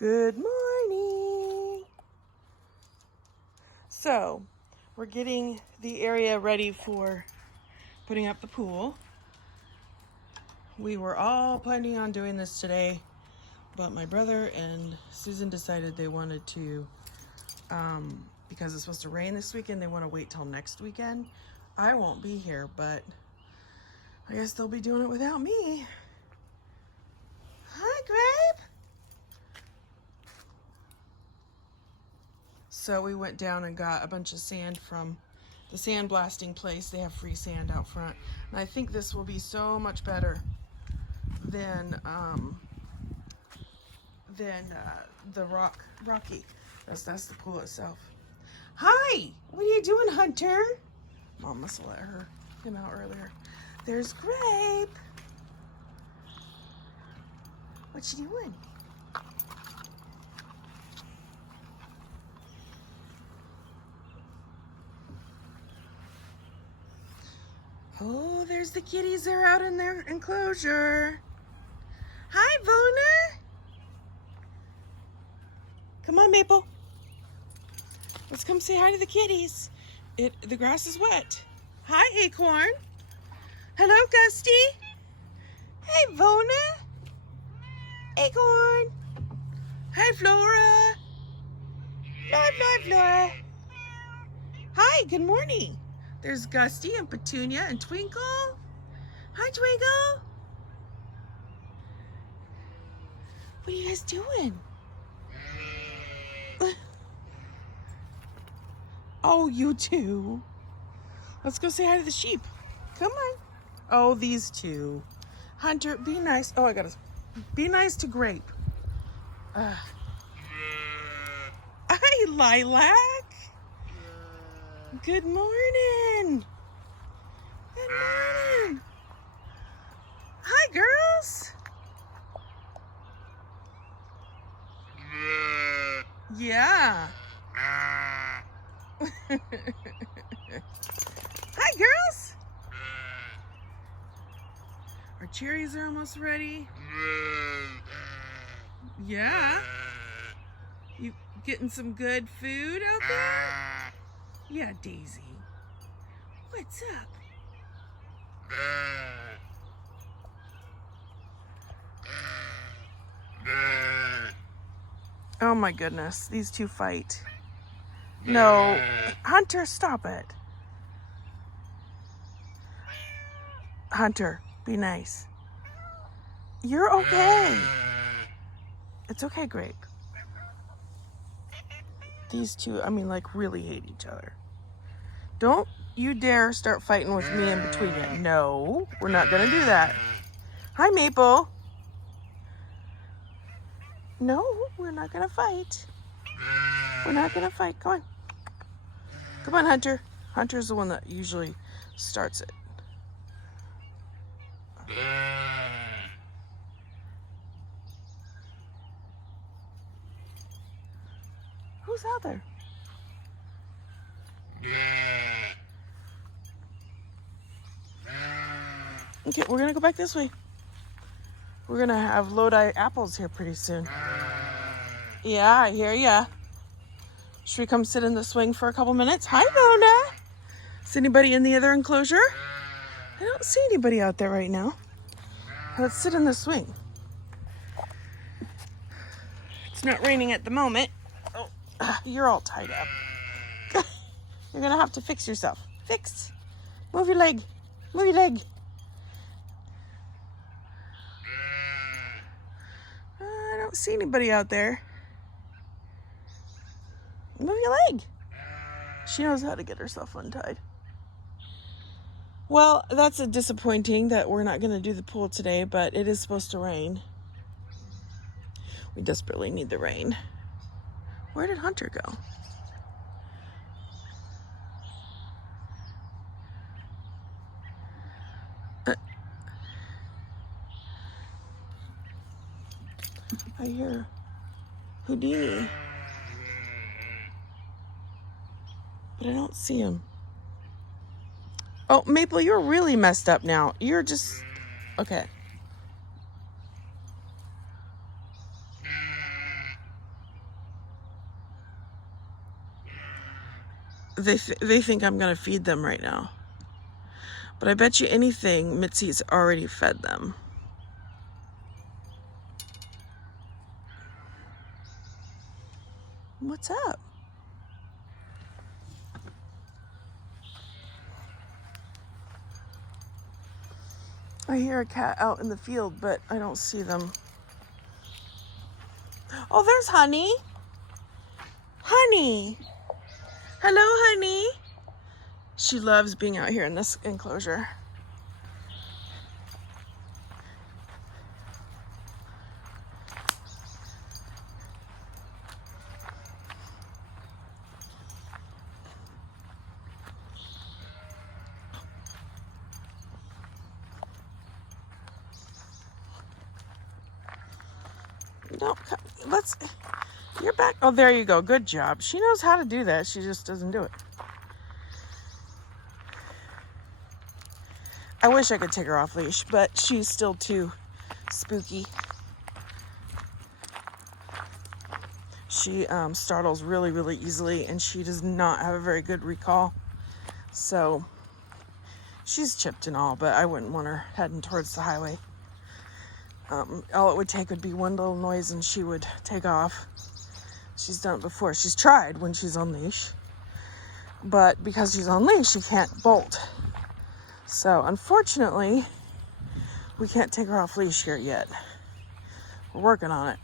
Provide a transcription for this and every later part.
Good morning. So, we're getting the area ready for putting up the pool. We were all planning on doing this today, but my brother and Susan decided they wanted to, because it's supposed to rain this weekend, they want to wait till next weekend. I won't be here, but I guess they'll be doing it without me. Hi, Grape. So we went down and got a bunch of sand from the sandblasting place. They have free sand out front. And I think this will be so much better than the Rocky. That's the pool itself. Hi! What are you doing, Hunter? Mom must have let him out earlier. There's Grape. What you doing? Oh, there's the kitties. They're out in their enclosure. Hi, Vona. Come on, Maple. Let's come say hi to the kitties. The grass is wet. Hi, Acorn. Hello, Gusty. Hey, Vona. Acorn. Hi, Flora. Flora. Hi, good morning. There's Gusty and Petunia and Twinkle. Hi, Twinkle. What are you guys doing? Oh, you two. Let's go say hi to the sheep. Come on. Oh, these two. Hunter, be nice. Oh, be nice to Grape. Hi, Lilac. Good morning. Good morning. Hi, girls. Yeah. Hi, girls. Our cherries are almost ready. Yeah. You getting some good food out there? Yeah, Daisy. What's up? Oh my goodness, these two fight. No, Hunter, stop it. Hunter, be nice. You're okay. It's okay, Grape. These two, really hate each other. Don't you dare start fighting with me in between you. No, we're not gonna do that. Hi, Maple. No, we're not gonna fight. We're not gonna fight. Come on. Come on, Hunter. Hunter's the one that usually starts it. Who's out there? Okay, we're gonna go back this way. We're gonna have Lodi apples here pretty soon. Yeah, I hear ya. Should we come sit in the swing for a couple minutes? Hi, Mona. Is anybody in the other enclosure? I don't see anybody out there right now. Let's sit in the swing. It's not raining at the moment. Oh, you're all tied up. You're gonna have to fix yourself. Fix. Move your leg. Move your leg. I don't see anybody out there. Move your leg. She knows how to get herself untied. Well, that's a disappointing that we're not going to do the pool today, but it is supposed to rain. We desperately need the rain. Where did Hunter go? I hear Houdini, but I don't see him. Oh, Maple, you're really messed up now. You're just... Okay. They think I'm gonna feed them right now. But I bet you anything Mitzi's already fed them. What's up? I hear a cat out in the field, but I don't see them. Oh, there's Honey. Honey. Hello, Honey. She loves being out here in this enclosure. No, let's, you're back. Oh, there you go. Good job. She knows how to do that. She just doesn't do it. I wish I could take her off leash, but she's still too spooky. She startles really, really easily, and she does not have a very good recall. So she's chipped and all, but I wouldn't want her heading towards the highway. All it would take would be one little noise and she would take off. She's done it before. She's tried when she's on leash, but because she's on leash, she can't bolt. So unfortunately, we can't take her off leash here yet. We're working on it.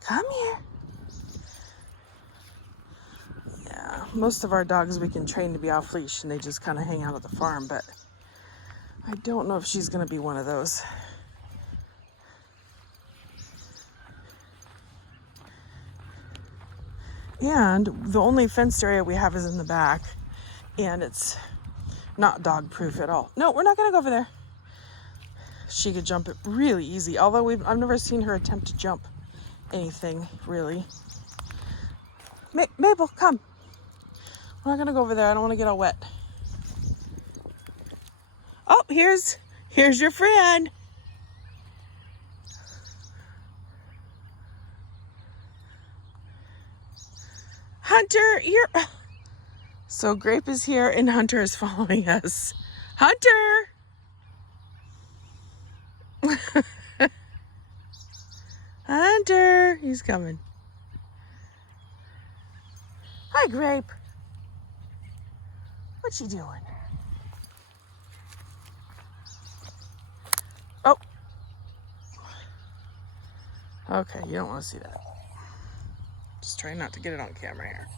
Come here. Yeah, most of our dogs we can train to be off leash and they just kind of hang out at the farm, but I don't know if she's going to be one of those. And the only fenced area we have is in the back, and it's not dog proof at all. No, we're not gonna go over there. She could jump it really easy, although I've never seen her attempt to jump anything really. Mabel, come. We're not gonna go over there. I don't want to get all wet. Oh, here's your friend. Hunter, so Grape is here and Hunter is following us. Hunter! Hunter, he's coming. Hi, Grape. What you doing? Oh. Okay, you don't want to see that. Just try not to get it on camera here.